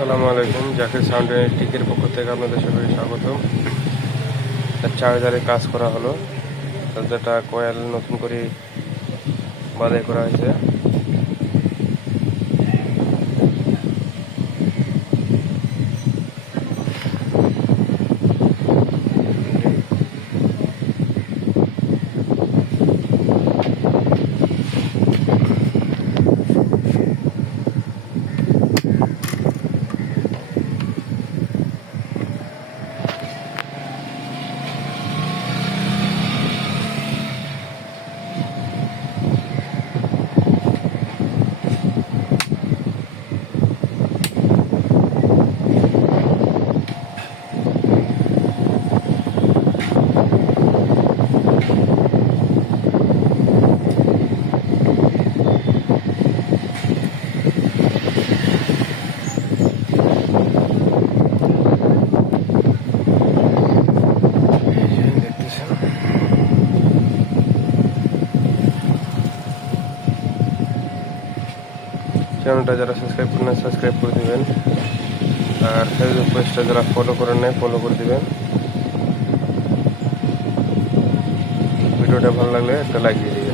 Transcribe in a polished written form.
আসসালামু আলাইকুম। Zakir sound and টেকের পক্ষ থেকে আপনাদের সবাইকে স্বাগতম। চার্জারে কাজ করা হলো, চার্জারটা কয়েল নতুন করে বাঁধাই করা হয়েছে। চ্যানেলটা যারা সাবস্ক্রাইব করেন সাবস্ক্রাইব করে দিবেন, আর ফেসবুক পেজটা যারা ফলো করেন নাই ফলো করে দিবেন। ভিডিওটা ভালো লাগলে একটা লাইক দিয়ে দিবেন।